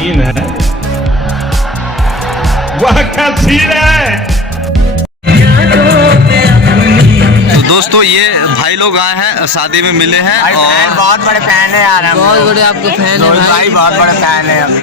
Scene है, वह क्या सीन है। तो दोस्तों ये भाई लोग आए हैं, शादी में मिले हैं और बहुत बड़े फैन है यार, बहुत बड़े आपके फैन है भाई, बहुत बड़े फैन है हम।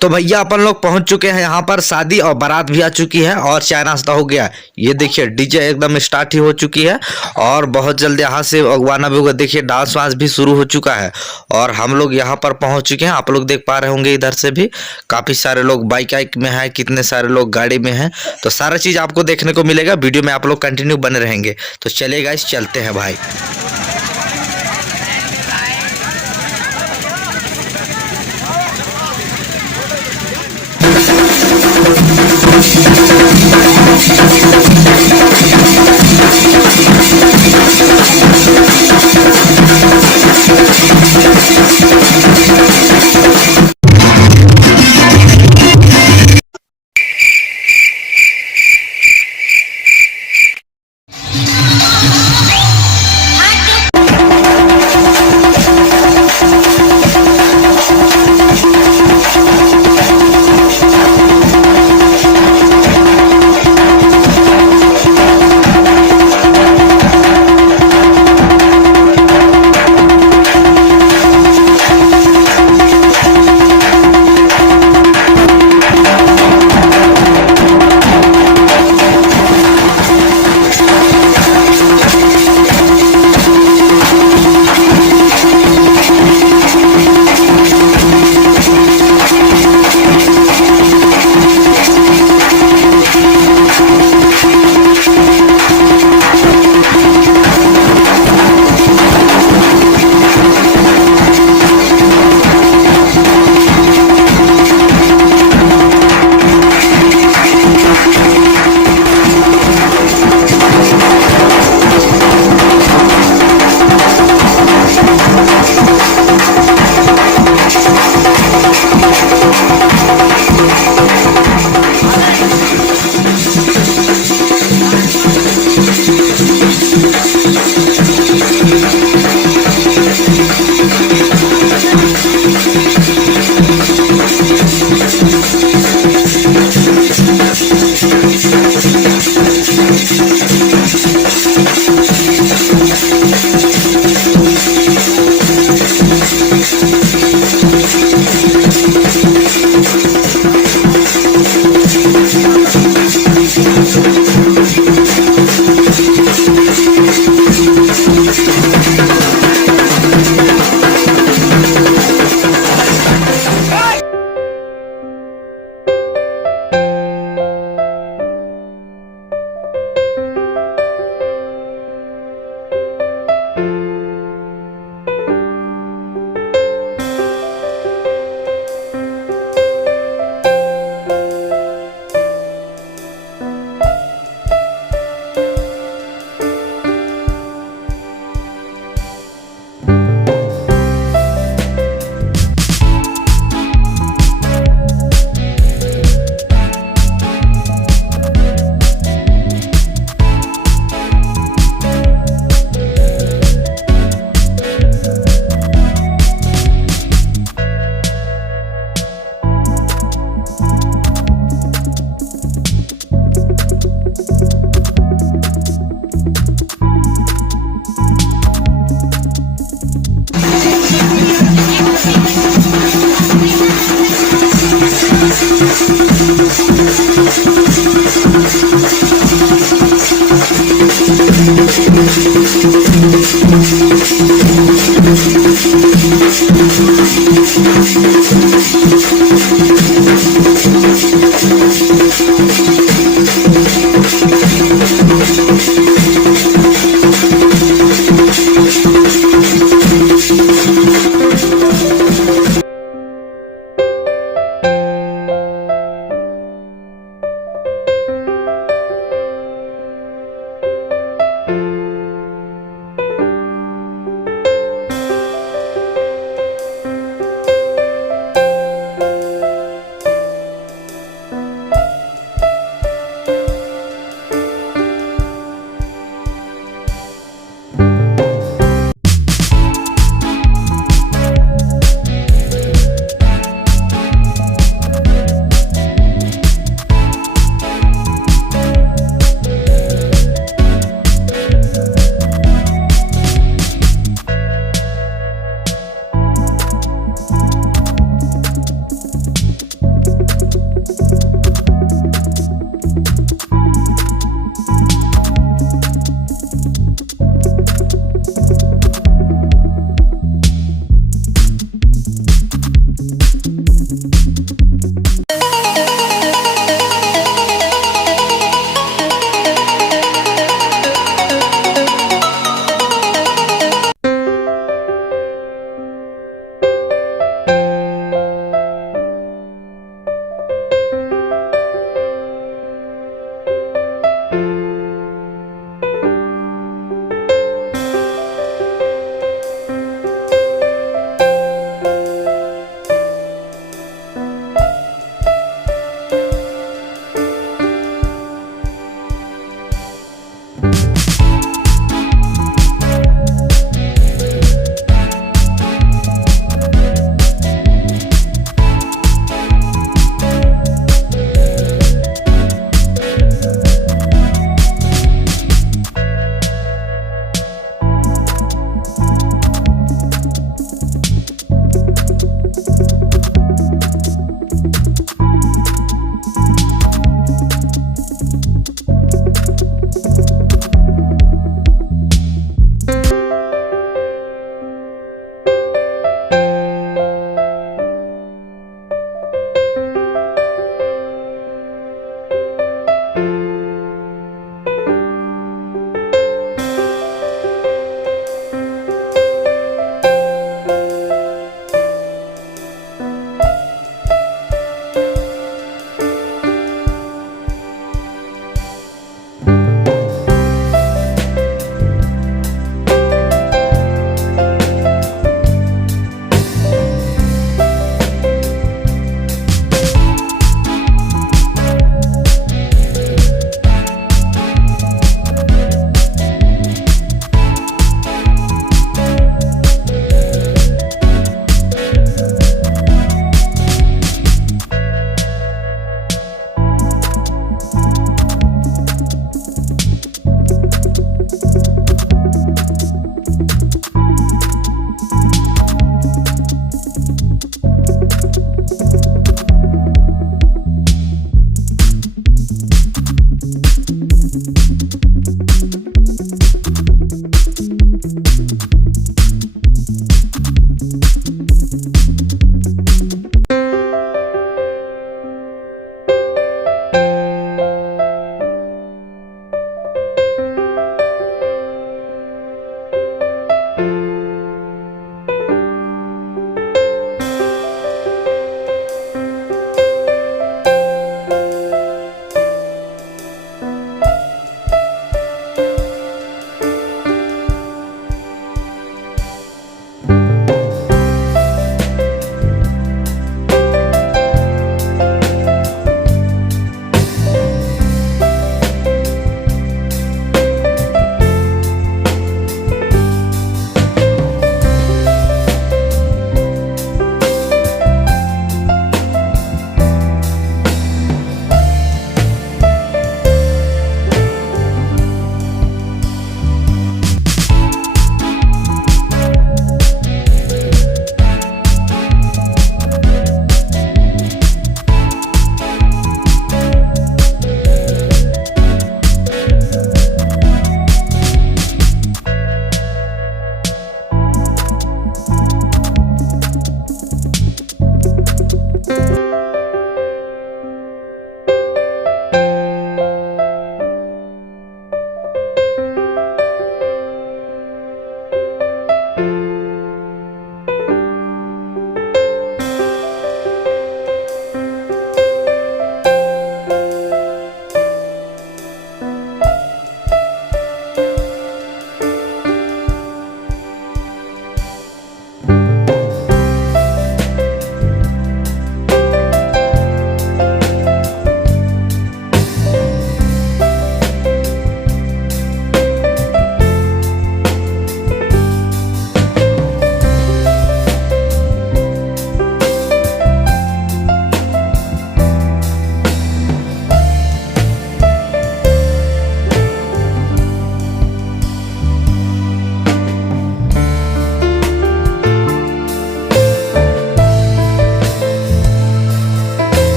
तो भैया अपन लोग पहुंच चुके हैं यहाँ पर, शादी और बारात भी आ चुकी है और चाय नाश्ता हो गया। ये देखिए डीजे एकदम स्टार्ट ही हो चुकी है और बहुत जल्द यहाँ से अगवाना भी होगा। देखिए डांस वांस भी शुरू हो चुका है और हम लोग यहाँ पर पहुंच चुके हैं। आप लोग देख पा रहे होंगे इधर से भी काफ़ी सारे लोग बाइक आइक में हैं, कितने सारे लोग गाड़ी में हैं। तो सारा चीज़ आपको देखने को मिलेगा वीडियो में, आप लोग कंटिन्यू बने रहेंगे। तो चलिए गाइस चलते हैं भाई।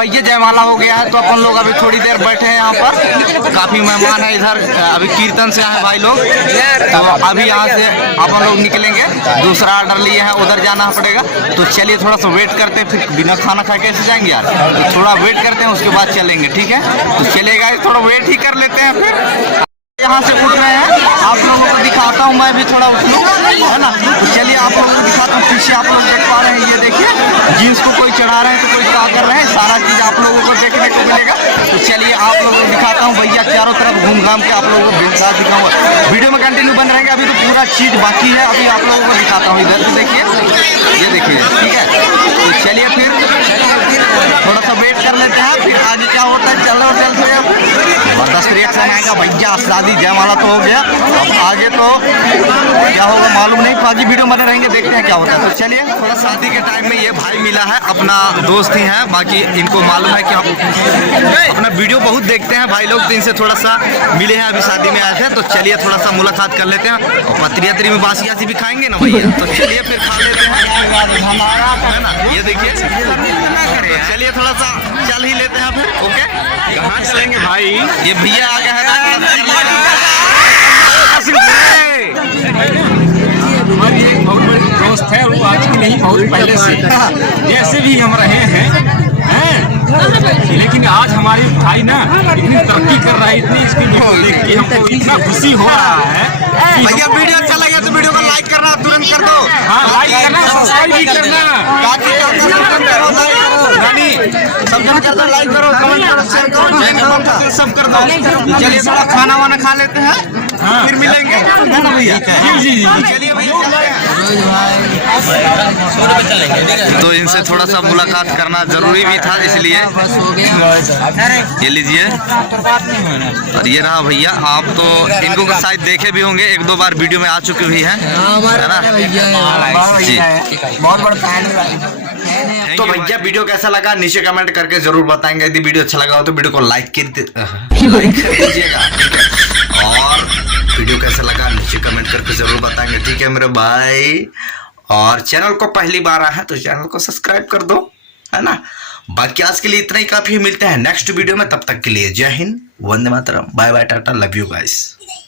भैया जयमाला हो गया है तो अपन लोग अभी थोड़ी देर बैठे हैं यहाँ पर। काफी मेहमान है इधर, अभी कीर्तन से आए भाई लोग, तो अभी यहाँ से अपन लोग निकलेंगे। दूसरा ऑर्डर लिए हैं, उधर जाना पड़ेगा। तो चलिए थोड़ा सा वेट करते हैं, फिर बिना खाना खा कैसे जाएंगे यार, तो थोड़ा वेट करते हैं, उसके बाद चलेंगे, ठीक है। तो चलेगा, थोड़ा वेट ही कर लेते हैं। फिर यहाँ से उठ रहे हैं, आप लोगों को दिखाता हूँ, मैं भी थोड़ा उठ लूँ, है ना। तो चलिए आप लोगों को दिखाता हूँ। पीछे आप लोग देख पा रहे हैं, ये देखिए जीन्स को कोई चढ़ा रहे हैं तो कोई क्या कर रहे हैं, सारा चीज़ आप लोगों को देखने को मिलेगा। तो चलिए आप लोगों को दिखाता हूँ। भैया चारों तरफ घूम घाम के आप लोगों को बिल्कुल दिखाऊंगा। वीडियो में कंटिन्यू बन रहेंगे, अभी तो पूरा चीज़ बाकी है, अभी आप लोगों को दिखाता हूँ। इधर से देखिए, ये देखिए, ठीक है। तो चलिए फिर थोड़ा सा वेट कर लेते हैं, फिर आगे क्या होता है चलो चलते हैं। जबरदस्त रिएक्शन आएगा भैया, शादी जयमाला तो हो गया, अब आगे तो क्या होगा मालूम नहीं। आगे वीडियो बने रहेंगे, देखते हैं क्या होता है। तो चलिए, थोड़ा शादी के टाइम में ये भाई मिला है, अपना दोस्त ही है, बाकी इनको मालूम है कि हम अपना वीडियो बहुत देखते हैं भाई लोग, तो इनसे थोड़ा सा मिले हैं, अभी शादी में आए थे। तो चलिए थोड़ा सा मुलाकात कर लेते हैं, और पत्री में बासी भी खाएंगे ना भैया, तो चलिए फिर खा लेते हैं, है ना। ये देखिए, चलिए थोड़ा सा चल ही लेते हैं फिर। ओके, कहाँ चलेंगे भाई? ये भैया आ गया है। हमारी एक बहुत बड़ी दोस्त है, वो आज की नहीं बहुत पहले से जैसे भी हम रहे हैं, लेकिन आज हमारे भाई ना इतनी तरक्की कर रहा है, इतनी इसकी वीडियो देख के हमको इतना खुशी हो रहा है। भैया वीडियो अच्छा लगे तो वीडियो को लाइक करना तुरंत कर दो। हाँ, लाइक करना, सब्सक्राइब भी करना, सब जन कर दो, लाइक करो, कमेंट करो, शेयर करो, सब कर दो। चलिए थोड़ा खाना वाना खा लेते हैं, फिर मिलेंगे, है ना भैया। जी। चलिए भैया, तो इनसे थोड़ा सा मुलाकात करना जरूरी भी था, इसलिए ये लीजिए। और ये रहा भैया, आप तो इनको शायद देखे भी होंगे, एक दो बार वीडियो में आ चुके भी हैं, है ना जी। बहुत बड़ा फैन है। तो भैया वीडियो कैसा लगा नीचे कमेंट करके जरूर बताएंगे। यदि वीडियो अच्छा लगा हो तो वीडियो को लाइक कर दीजिएगा, और वीडियो कैसा लगा नीचे कमेंट करके जरूर बताएंगे, ठीक है मेरे भाई। और चैनल को पहली बार आया है तो चैनल को सब्सक्राइब कर दो, है ना। बाकी आज के लिए इतना ही काफी, मिलते हैं नेक्स्ट वीडियो में, तब तक के लिए जय हिंद, वंदे मातरम, bye bye, ta-ta, love you guys.